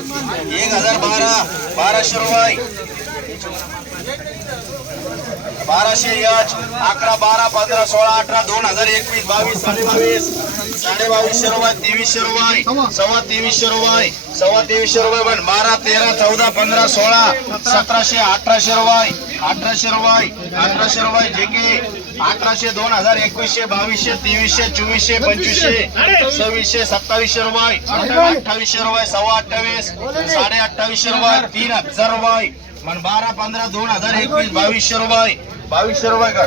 एक हजार बारा बाराशे रुपये. बाराशे यच अकरा बारा पंधरा सोळा अठरा दोन हजार एकवीस बावीस साडे बावीस साडे बावीसशे रुपये तेवीसशे रुपये. सव्वा तेवीसशे रुपये. सव्वा तेवीसशे रुपये पण. बारा तेरा चौदा पंधरा सोळा सतराशे अठराशे रुपये. अठराशे रुपये. अठराशे रुपये जे के. अठराशे दोन हजार एकवीसशे बावीसशे तेवीसशे चोवीसशे पंचवीसशे सव्वीसशे सत्तावीसशे रुपये अठ्ठावीसशे रुपये सव्वा अठ्ठावीस साडे अठ्ठावीसशे रुपये तीन हजार रुपये. मन बारा पंधरा दोन हजार एकवीस बावीसशे रुपये. बावीसशे रुपये का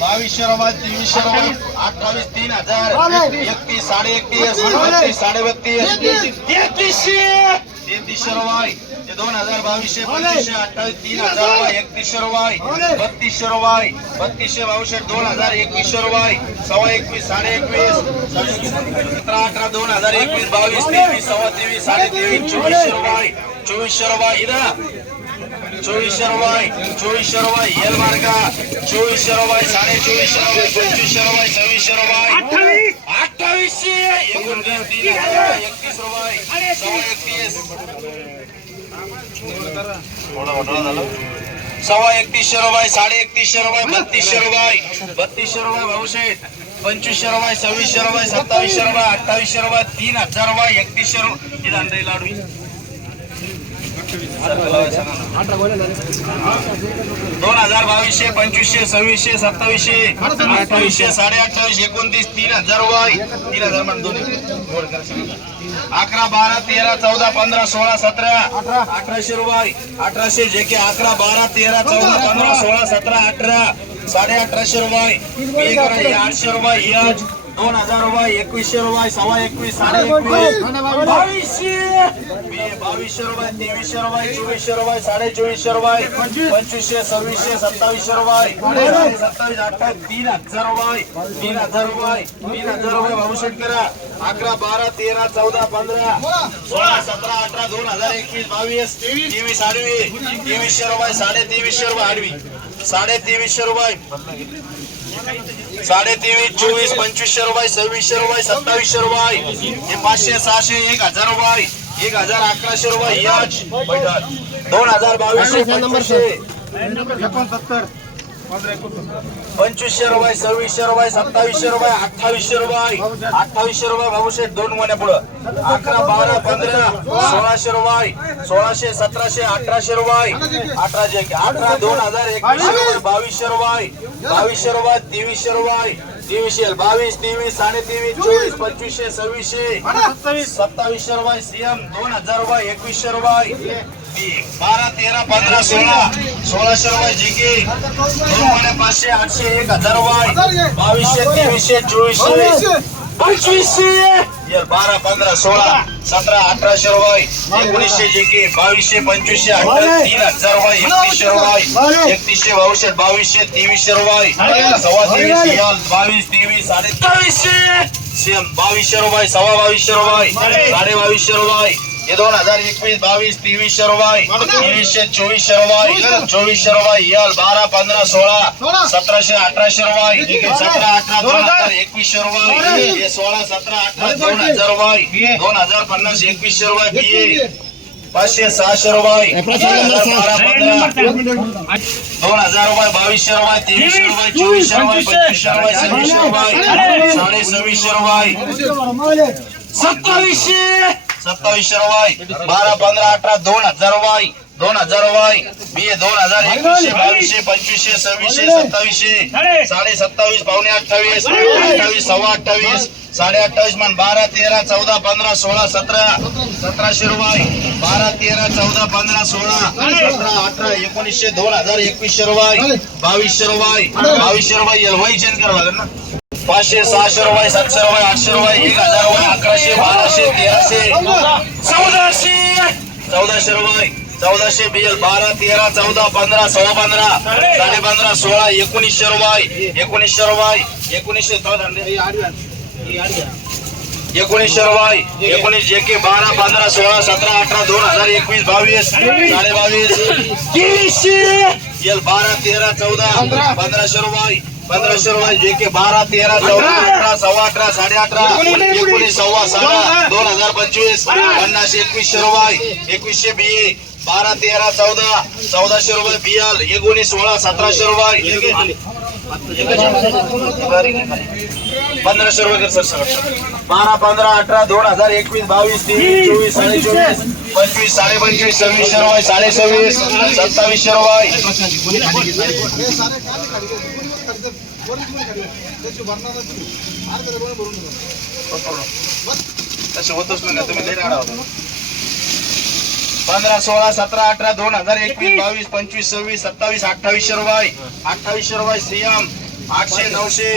बावीसशे रुपये तेवीसशे रुपये अठ्ठावीस तीन हजार एकतीस साडे एकतीस बत्तीस साडे बत्तीस तेहतीसशे तेहतीसशे रुपये ते दोन हजार बावीसशे पंचवीसशे अठ्ठावीस तीन हजार रुपये एकतीसशे रुपये बत्तीसशे रुपये बत्तीसशे बावीसशे दोन हजार एकवीसशे रुपये सव्वा एकवीस साडे एकवीस सतरा अठरा दोन हजार एकवीस बावीस तेवीस सव्वा तेवीस साडे तेवीस चोवीसशे रुपये चोवीसशे रुपये इथं चोवीसशे रुपये चोवीसशे रुपये येल मार्गा चोवीसशे रुपये साडे चोवीसशे रुपये पंचवीसशे रुपये सव्वीसशे रुपये अठ्ठावीसशे एकोणतीस तीन हजार एकतीस रुपये. सव्वा एकतीस. सव्वा एकतीसशे रुपये साडे एकतीसशे रुपये बत्तीसशे रुपये. बत्तीसशे रुपये भाऊशेठ. पंचवीसशे रुपये सव्वीसशे रुपये सत्तावीसशे रुपये अठ्ठावीसशे रुपये तीन हजार रुपये एकतीसशे रुपये. लाडू. दोन हजार बावीसशे पंचवीसशे सव्वीसशे सत्तावीसशे अठ्ठावीसशे साडे अठ्ठावीस एकोणतीस तीन हजार वय. तीन हजार अकरा बारा तेरा चौदा पंधरा सोळा सतरा अठराशे रुपये अठराशे जे के अकरा बारा तेरा चौदा पंधरा सोळा सतरा अठरा साडे अठराशे रुपये आठशे रुपये दोन हजार रुपये एकवीसशे रुपये सव्वा एकवीस साडे एकवीस. बावीसशे. बावीसशे रुपये तेवीसशे रुपये चोवीसशे रुपये साडे चोवीसशे रुपये पंचवीसशे सव्वीसशे सत्तावीसशे रुपये सत्तावीस अठ्ठावीस तीन हजार रुपये तीन हजार रुपये तीन हजार रुपये भाऊशेट करा अकरा बारा तेरा चौदा पंधरा सोळा सतरा अठरा दोन हजार एकवीस बावीस तेवीस आडवी तेवीसशे रुपये साडे तेवीसशे रुपये आडवी साडे तेवीसशे रुपये. साडे तेवीस चोवीस पंचवीसशे रुपये सव्वीसशे रुपये सत्तावीसशे रुपये. हे पाचशे सहाशे एक हजार रुपये एक हजार अकराशे रुपये. याच दोन हजार बावीसशे पंचवीसशे. पंचवीसशे रुपये सव्वीसशे रुपये सत्तावीसशे रुपये अठ्ठावीसशे रुपये. अठ्ठावीसशे रुपये भाऊशे दोन महिन्या पुढं. अकरा बारा पंधरा सोळाशे रुपये सोळाशे सतराशे अठराशे रुपये. अठराशे अठरा दोन हजार एकवीसशे रुपये बावीसशे रुपये. बावीसशे रुपये तेवीसशे रुपये. तेवीसशे बावीस तेवीस साडे तेवीस चोवीस पंचवीसशे सव्वीसशे. सत्तावीसशे रुपये सीएम दोन हजार रुपये एकवीसशे रुपये. बारा तेरा पंधरा सोळा. सोळाशे रुपये जी के दोन महिने पाचशे आठशे एक हजार रुपये बावीसशे तेवीसशे चोवीसशे पंचवीसशे ये बारा पंधरा सोळा सतरा अठराशे रुपये एकोणीसशे जे के बावीसशे पंचवीसशे अठरा तीन हजार रुपये एकतीसशे रुपये एकतीसशे बावीसशे बावीसशे तेवीसशे रुपये सव्वा तेवीस याल बावीस तेवीस साडे तेवीसशे सेम बावीसशे रुपये सव्वा बावीसशे रुपये साडे बावीसशे रुपये हे दोन हजार एकवीस बावीस तेवीसशे रुपये तेवीसशे चोवीसशे रुपये चोवीसशे रुपये यल बारा पंधरा सोळा सतराशे अठराशे रुपये सतरा अठरा दोन हजार एकवीसशे रुपये हे सोळा सतरा अठरा दोन हजार रुपये दोन हजार पन्नास एकवीसशे रुपये बिये पाचशे सहाशे रुपये बारा पंधरा दोन हजार रुपये बावीसशे रुपये तेवीसशे रुपये चोवीसशे रुपये पंचवीसशे रुपये सव्वीसशे रुपये साडे सव्वीसशे रुपये सत्तावीसशे सत्तावीसशे रुपये बारा पंधरा अठरा दोन हजार रुपये दोन हजार रुपये बी दोन हजार एकवीसशे बावीसशे पंचवीसशे सव्वीसशे सत्तावीसशे साडे सत्तावीस पावणे अठ्ठावीस अठ्ठावीस सव्वा अठ्ठावीस साडे अठ्ठावीस मन बारा तेरा चौदा पंधरा सोळा सतरा सतराशे रुपये बारा तेरा चौदा पंधरा सोळा सतरा अठरा एकोणीसशे दोन हजार एकवीसशे रुपये बावीसशे रुपये बावीसशे रुपये वही चेंज करावं लागेल ना. पाचशे सहाशे रुपये सातशे रुपये आठशे रुपये एक हजार रुपये अकराशे बाराशे तेराशे चौदाशे. चौदाशे रुपये. चौदाशे बिल बारा तेरा चौदा पंधरा सव्वा पंधरा. साडे. पंधरा सोळा एकोणीसशे रुपये. एकोणीसशे रुपये. एकोणीसशे एकोणीसशे रुपये. एकोणीस जे के बारा पंधरा सोळा सतरा अठरा दोन हजार एकवीस बावीस. साडे बावीस. एल बारा तेरा चौदा पंधराशे रुपये. पंधराशे रुपये जे के बारा तेरा चौदा अठरा सव्वा अठरा साडे अठरा. एकोणीस साडा दोन हजार पंचवीस पन्नास एकवीसशे रुपये एकवीसशे बी बारा तेरा चौदा चौदाशे रुपये बियाल एकोणीस सोळा सतराशे रुपये. पंधराशे रुपये कर सर बारा पंधरा अठरा दोन हजार एकवीस बावीस तेवीस चोवीस साडे चोवीस पंचवीस साडे पंचवीस सव्वीसशे रुपये साडे सव्वीस सत्तावीसशे रुपये. तसे होतच नाही तुम्ही. लय राडा होता. पंधरा सोळा सतरा अठरा दोन हजार एकवीस बावीस पंचवीस सव्वीस सत्तावीस अठ्ठावीसशे रुपये अठ्ठावीसशे रुपये सीएम आठशे नऊशे.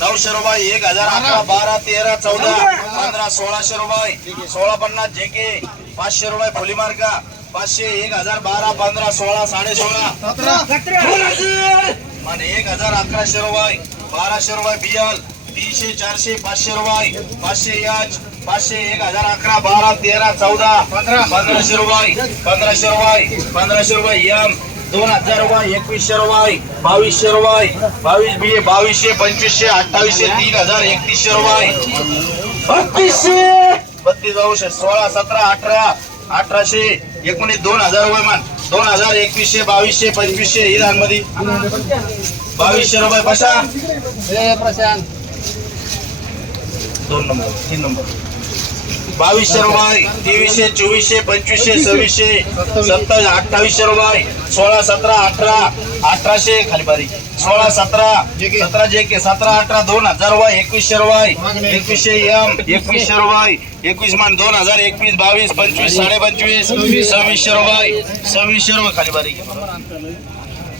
नऊशे रुपये एक हजार अकरा बारा. तेरा चौदा. पंधरा सोळाशे रुपये सोळा पन्नास जे के पाचशे रुपये फुली मार्का पाचशे एक हजार बारा पंधरा सोळा साडे सोळा आणि एक हजार अकराशे रुपये बाराशे रुपये बियल तीनशे चारशे पाचशे रुपये पाचशे याच पाचशे एक हजार अकरा बारा तेरा चौदा पंधरा. पंधराशे रुपये पंधराशे रुपये पंधराशे रुपये यम दोन हजार रुपये एकवीसशे रुपये बावीसशे रुपये बावीस बी बावीसशे पंचवीसशे अठ्ठावीसशे तीन हजार एकतीसशे रुपये. बत्तीसशे! बत्तीस सोळा सतरा अठरा अठराशे एकोणीस दोन हजार रुपये मान. दोन हजार एकवीसशे बावीसशे पंचवीसशे इराणमध्ये. बावीसशे रुपये कशा प्रशांत. दोन नंबर तीन नंबर. बावीसशे रुपये तेवीसशे चोवीसशे पंचवीसशे सव्वीसशे सत्तावीस अठ्ठावीसशे रुपये सोळा सतरा अठरा अठराशे खाली बारीक सोळा सतरा सतरा जे के सतरा अठरा दोन हजार रुपये एकवीसशे रुपये एकवीसशे एम एकवीसशे रुपये एकवीस मान दोन हजार एकवीस बावीस पंचवीस साडे पंचवीस सव्वीसशे रुपये सव्वीसशे रुपये खाली बारीक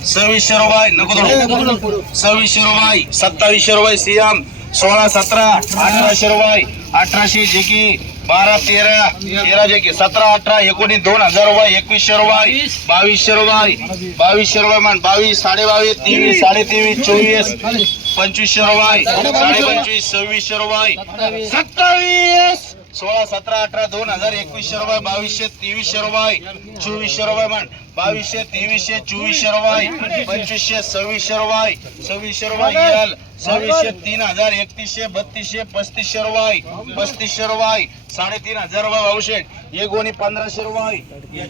सव्वीसशे रुपये नको सव्वीसशे रुपये सत्तावीसशे रुपये सीएम सोळा सतरा अठराशे रुपये अठराशे जे की बारा तेरा तेरा जे की सतरा अठरा एकोणीस दोन हजार रुपये एकवीसशे रुपये बावीसशे रुपये बावीसशे रुपये म्हण बावीस साडे बावीस तेवीस साडे तेवीस चोवीस पंचवीसशे रुपये साडे पंचवीस सव्वीसशे रुपये सत्तावीस सोळा सतरा अठरा दोन हजार एकवीसशे रुपये बावीसशे तेवीसशे रुपये चोवीसशे रुपये म्हण. बावीसशे तेवीसशे चोवीसशे रुपये पंचवीसशे सव्वीसशे रुपये सव्वीसशे रुपये एल सव्वीसशे तीन हजार एकतीसशे बत्तीसशे पस्तीसशे रुपये पस्तीसशे रुपये साडेतीन हजार रुपये भाऊशेठ एकोणी पंधराशे रुपये